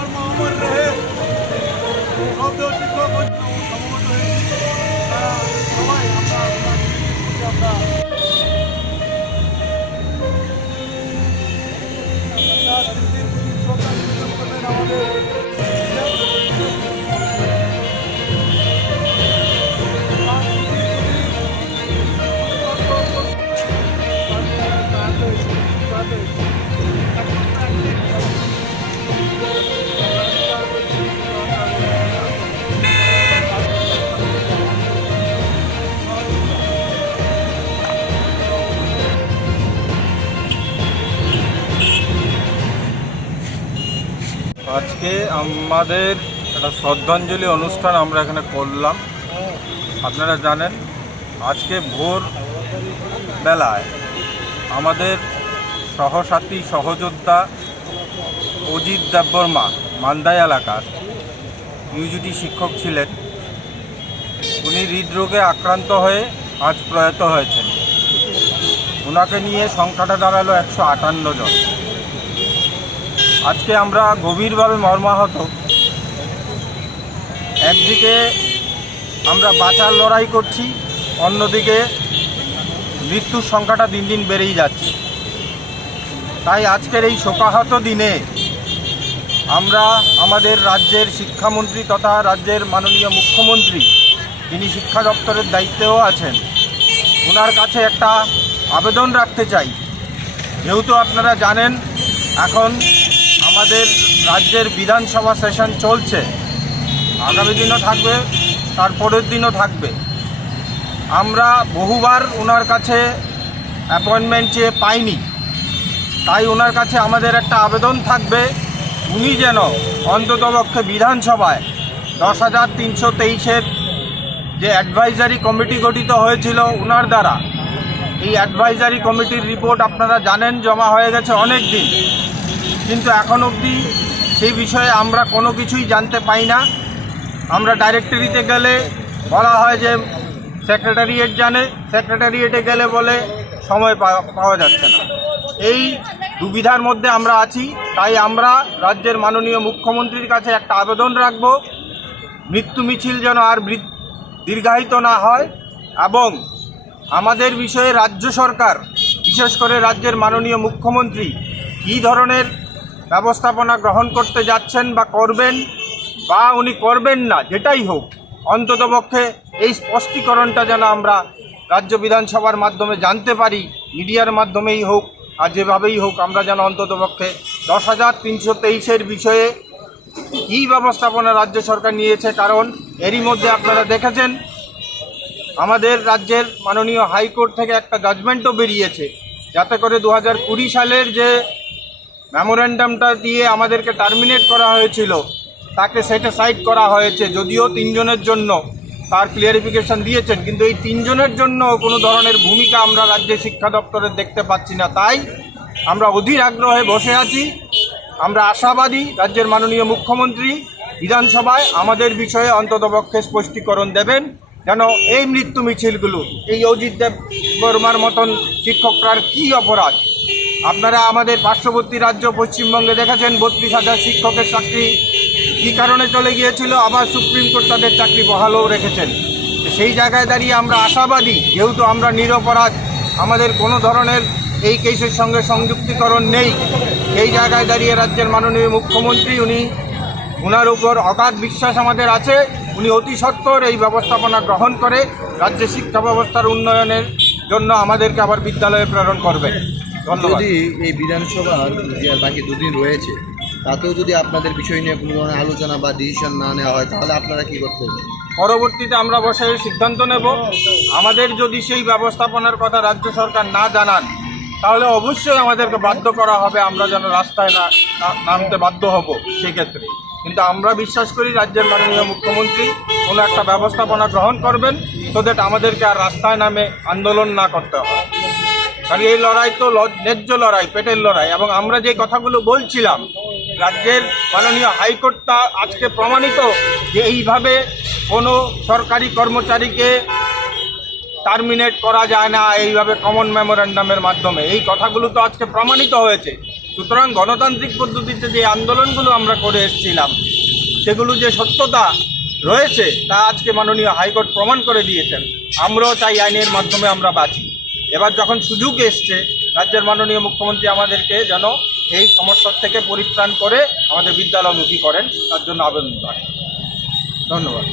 কর্ম অমর রহে। সব শিক্ষক সমবেত হয়েছি, তারা সবাই আমরা শ্রদ্ধা নিবেদন করবেন আমাদের আজকে আমাদের একটা শ্রদ্ধাঞ্জলি অনুষ্ঠান আমরা এখানে করলাম। আপনারা জানেন আজকে ভোর বেলায় আমাদের সহসাথী সহযোদ্ধা অজিত দেববর্মা মান্দাই এলাকার ইউজিটি শিক্ষক ছিলেন। উনি হৃদরোগে আক্রান্ত হয়ে আজ প্রয়াত হয়েছেন। ওনাকে নিয়ে সংখ্যাটা দাঁড়ালো 158 জন। আজকে আমরা গভীরভাবে মর্মাহত। একদিকে আমরা বাঁচার লড়াই করছি, অন্যদিকে মৃত্যুর সংখ্যাটা দিন দিন বেড়েই যাচ্ছে। তাই আজকের এই শোকাহত দিনে আমরা আমাদের রাজ্যের শিক্ষামন্ত্রী তথা রাজ্যের মাননীয় মুখ্যমন্ত্রী, যিনি শিক্ষা দপ্তরের দায়িত্বেও আছেন, ওনার কাছে একটা আবেদন রাখতে চাই। যেহেতু আপনারা জানেন এখন আমাদের রাজ্যের বিধানসভা সেশন চলছে, আগামী দিনও থাকবে, তারপরের দিনও থাকবে। আমরা বহুবার ওনার কাছে অ্যাপয়েন্টমেন্ট চেয়ে পাইনি, তাই ওনার কাছে আমাদের একটা আবেদন থাকবে, উনি যেন অন্ততপক্ষে বিধানসভায় 10,323-এর যে অ্যাডভাইজারি কমিটি গঠিত হয়েছিল ওনার দ্বারা, এই অ্যাডভাইজারি কমিটির রিপোর্ট আপনারা জানেন জমা হয়ে গেছে অনেক দিন, কিন্তু এখন অবধি সেই বিষয়ে আমরা কোনো কিছুই জানতে পাই না। আমরা ডাইরেক্টরিতে গেলে বলা হয় যে সেক্রেটারিয়েট জানে, সেক্রেটারিয়েটে গেলে বলে সময় পাওয়া যাচ্ছে না। এই দুবিধার মধ্যে আমরা আছি। তাই আমরা রাজ্যের মাননীয় মুখ্যমন্ত্রীর কাছে একটা আবেদন রাখব, মৃত্যু মিছিল যেন আর দীর্ঘায়িত না হয় এবং আমাদের বিষয়ে রাজ্য সরকার, বিশেষ করে রাজ্যের মাননীয় মুখ্যমন্ত্রী কী ধরনের ব্যবস্থাপনা গ্রহণ করতে যাচ্ছেন বা করবেন বা উনি করবেন না, যেটাই হোক অন্ততপক্ষে এই স্পষ্টীকরণটা যেন আমরা রাজ্য বিধানসভার মাধ্যমে জানতে পারি, মিডিয়ার মাধ্যমেই হোক আর যেভাবেই হোক, আমরা যেন অন্ততপক্ষে 10,323-এর বিষয়ে কী ব্যবস্থাপনা রাজ্য সরকার নিয়েছে। কারণ এরই মধ্যে আপনারা দেখেছেন আমাদের রাজ্যের মাননীয় হাইকোর্ট থেকে একটা জাজমেন্টও বেরিয়েছে, যাতে করে 2020 সালের যে মেমোরেন্ডামটা দিয়ে আমাদেরকে টার্মিনেট করা হয়েছিল তাকে সেটা সাইড করা হয়েছে। যদিও 3 জনের জন্য তার ক্লিয়ারিফিকেশন দিয়েছেন, কিন্তু এই 3 জনের জন্য কোনো ধরনের ভূমিকা আমরা রাজ্যের শিক্ষা দপ্তরের দেখতে পাচ্ছি না। তাই আমরা অধীর আগ্রহে বসে আছি। আমরা আশাবাদী রাজ্যের মাননীয় মুখ্যমন্ত্রী বিধানসভায় আমাদের বিষয়ে অন্ততপক্ষে স্পষ্টীকরণ দেবেন, যেন এই মৃত্যু মিছিলগুলো, এই অজিত দেববর্মার মতন শিক্ষকরার কী অপরাধ। আপনারা আমাদের পার্শ্ববর্তী রাজ্য পশ্চিমবঙ্গে দেখেছেন 32,000 শিক্ষকের চাকরি কী কারণে চলে গিয়েছিল, আবার সুপ্রিম কোর্ট তাদের চাকরি বহালও রেখেছেন। সেই জায়গায় দাঁড়িয়ে আমরা আশাবাদী, যেহেতু আমরা নিরপরাধ, আমাদের কোনো ধরনের এই কেসের সঙ্গে সংযুক্তিকরণ নেই, এই জায়গায় দাঁড়িয়ে রাজ্যের মাননীয় মুখ্যমন্ত্রী উনার উপর অগাধ বিশ্বাস আমাদের আছে। উনি অতি সত্বর এই ব্যবস্থাপনা গ্রহণ করে রাজ্যের শিক্ষা ব্যবস্থার উন্নয়নের জন্য আমাদেরকে আবার বিদ্যালয়ে প্রেরণ করবেন। ধন্যবাদ। যদি এই বিধানসভার যে বাকি 2 দিন রয়েছে তাতেও যদি আপনাদের বিষয় নিয়ে কোনো ধরনের আলোচনা বা ডিসিশন না নেওয়া হয়, তাহলে আপনারা কী করতে হবে? পরবর্তীতে আমরা বসে সিদ্ধান্ত নেব। আমাদের যদি সেই ব্যবস্থাপনার কথা রাজ্য সরকার না জানান, তাহলে অবশ্যই আমাদেরকে বাধ্য করা হবে, আমরা যেন রাস্তায় নামতে বাধ্য হব সেক্ষেত্রে। কিন্তু আমরা বিশ্বাস করি রাজ্যের মাননীয় মুখ্যমন্ত্রী কোনো একটা ব্যবস্থাপনা গ্রহণ করবেন, সো দ্যাট আমাদেরকে আর রাস্তায় নামে আন্দোলন না করতে হয়। কারণ এই লড়াই তো ন্যায্য লড়াই, পেটের লড়াই। এবং আমরা যে কথাগুলো বলছিলাম, রাজ্যের মাননীয় হাইকোর্টটা আজকে প্রমাণিত যে এইভাবে কোনো সরকারি কর্মচারীকে টার্মিনেট করা যায় না এইভাবে কমন মেমোরেন্ডামের মাধ্যমে। এই কথাগুলো তো আজকে প্রমাণিত হয়েছে। সুতরাং গণতান্ত্রিক পদ্ধতিতে যে আন্দোলনগুলো আমরা করে এসেছিলাম সেগুলো যে সত্যতা রয়েছে তা আজকে মাননীয় হাইকোর্ট প্রমাণ করে দিয়েছেন। আমরাও চাই আইনের মাধ্যমে আমরা বাঁচি। এবার যখন সুযোগ এসছে রাজ্যের মাননীয় মুখ্যমন্ত্রী আমাদেরকে যেন এই সমস্যা থেকে পরিত্রাণ করে আমাদের বিদ্যালয়মুখী করেন, তার জন্য আবেদন রাখি। ধন্যবাদ।